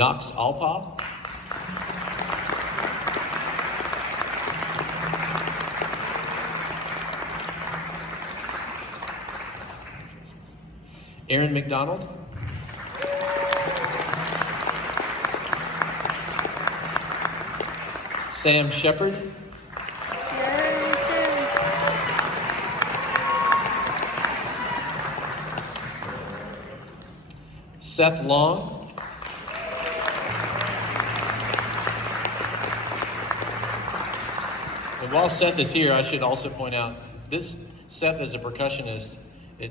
Knox Alpa. Aaron McDonald. Sam Shepard. Seth Long. And while Seth is here, I should also point out, Seth is a percussionist.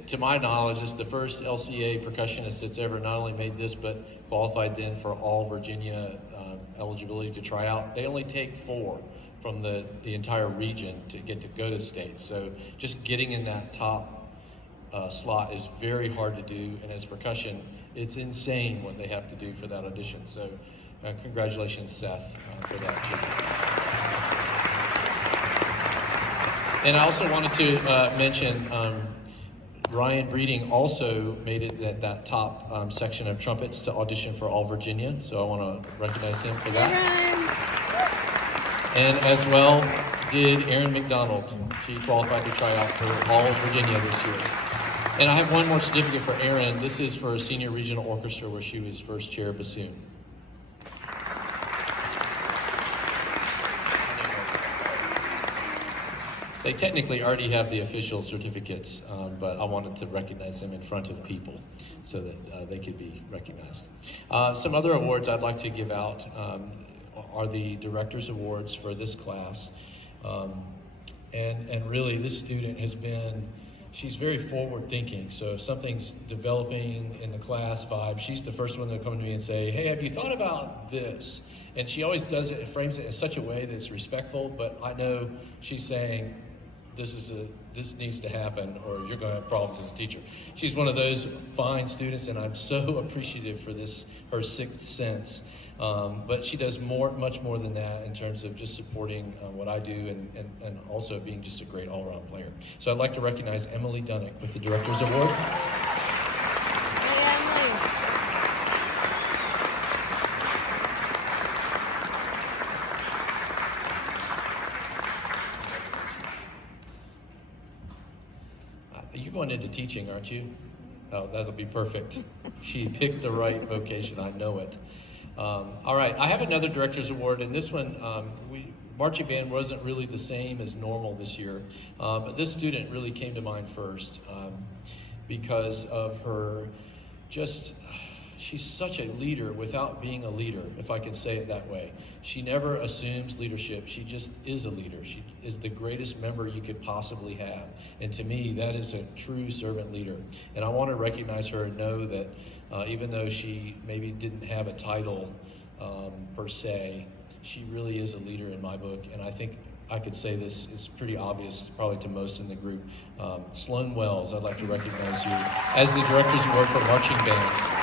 To my knowledge, is the first LCA percussionist that's ever not only made this, but qualified then for all Virginia eligibility to try out. They only take 4 from the entire region to get to go to state. So just getting in that top slot is very hard to do. And as percussion, it's insane what they have to do for that audition. So congratulations, Seth, for that achievement. And I also wanted to mention Ryan Breeding also made it that top section of trumpets to audition for All Virginia, so I want to recognize him for that. And as well did Erin McDonald. She qualified to try out for All Virginia this year. And I have one more certificate for Erin. This is for Senior Regional Orchestra, where she was first chair bassoon. They technically already have the official certificates, but I wanted to recognize them in front of people so that they could be recognized. Some other awards I'd like to give out are the Director's Awards for this class. And really, this student has been, she's very forward thinking. So if something's developing in the class vibe, she's the first one to come to me and say, hey, have you thought about this? And she always does it and frames it in such a way that's respectful, but I know she's saying, this needs to happen, or you're going to have problems as a teacher. She's one of those fine students, and I'm so appreciative for this, her sixth sense. But she does much more than that in terms of just supporting what I do and also being just a great all-around player. So I'd like to recognize Emily Dunnick with the Director's Award. You're going into teaching, aren't you? Oh, that'll be perfect. She picked the right vocation, I know it. All right, I have another Director's Award, and this one, marching band wasn't really the same as normal this year, but this student really came to mind first because of her she's such a leader without being a leader, if I can say it that way. She never assumes leadership. She just is a leader. She is the greatest member you could possibly have. And to me, that is a true servant leader. And I want to recognize her and know that even though she maybe didn't have a title per se, she really is a leader in my book. And I think I could say this is pretty obvious probably to most in the group. Sloan Wells, I'd like to recognize you as the Director's Award for Marching Band.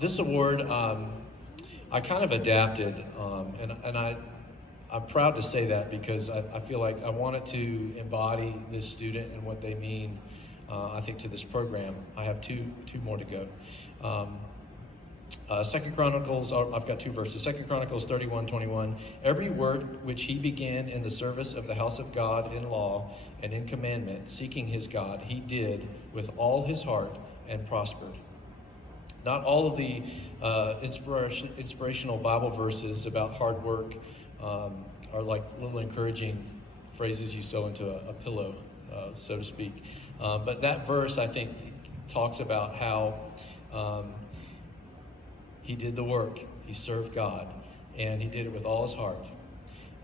This award, I kind of adapted, and I'm proud to say that because I feel like I wanted to embody this student and what they mean, I think, to this program. I have two more to go. Second Chronicles, I've got 2 verses. Second Chronicles 31:21. Every word which he began in the service of the house of God in law and in commandment, seeking his God, he did with all his heart and prospered. Not all of the inspirational Bible verses about hard work are like little encouraging phrases you sew into a pillow, so to speak. But that verse, I think, talks about how he did the work, he served God, and he did it with all his heart.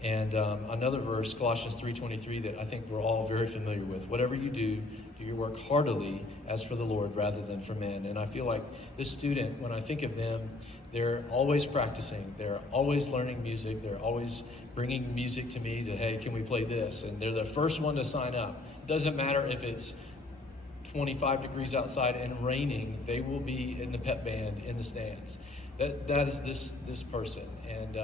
And another verse, Colossians 3:23, that I think we're all very familiar with. Whatever you do your work heartily as for the Lord rather than for men. And I feel like this student, when I think of them, they're always practicing. They're always learning music. They're always bringing music to me to, hey, can we play this? And they're the first one to sign up. It doesn't matter if it's 25 degrees outside and raining, they will be in the pep band in the stands. That is this person, and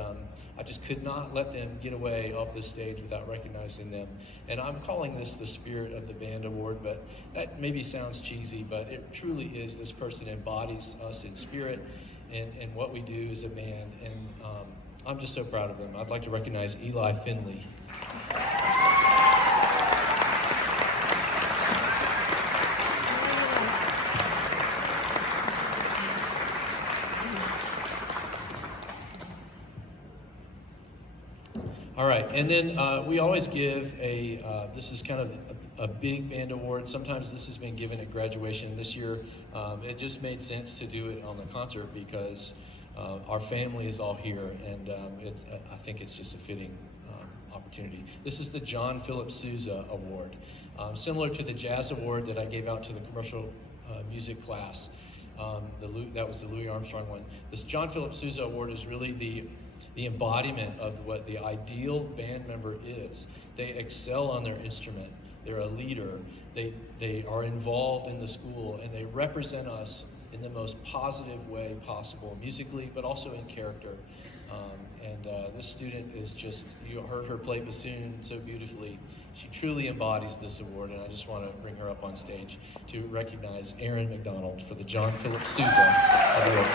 I just could not let them get away off this stage without recognizing them. And I'm calling this the Spirit of the Band Award, but that maybe sounds cheesy, but it truly is. This person embodies us in spirit and what we do as a band, and I'm just so proud of them. I'd like to recognize Eli Finley. All right, and then we always give this is kind of a big band award. Sometimes this has been given at graduation. This year, it just made sense to do it on the concert because our family is all here, and I think it's just a fitting opportunity. This is the John Philip Sousa Award. Similar to the Jazz Award that I gave out to the commercial music class. That was the Louis Armstrong one. This John Philip Sousa Award is really the embodiment of what the ideal band member is. They excel on their instrument. They're a leader. They are involved in the school, and they represent us in the most positive way possible, musically, but also in character. This student is just, you heard her play bassoon so beautifully. She truly embodies this award, and I just want to bring her up on stage to recognize Erin McDonald for the John Philip Sousa Award.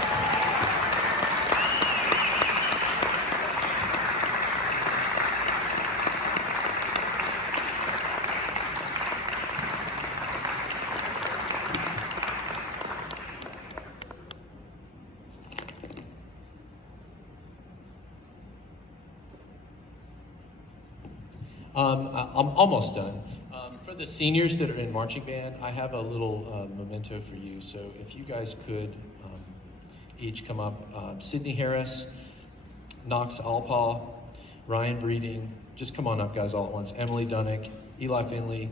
I'm almost done. For the seniors that are in marching band, I have a little memento for you. So if you guys could each come up. Sydney Harris, Knox Alpaw, Ryan Breeding. Just come on up, guys, all at once. Emily Dunnick, Eli Finley,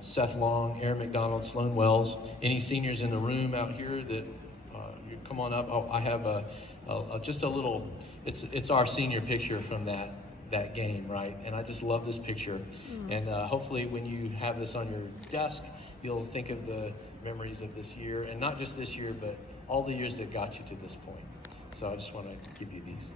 Seth Long, Erin McDonald, Sloan Wells. Any seniors in the room out here that you come on up? Oh, I have just a little. It's our senior picture from that game, right? And I just love this picture. And hopefully when you have this on your desk, you'll think of the memories of this year, and not just this year, but all the years that got you to this point. So I just want to give you these.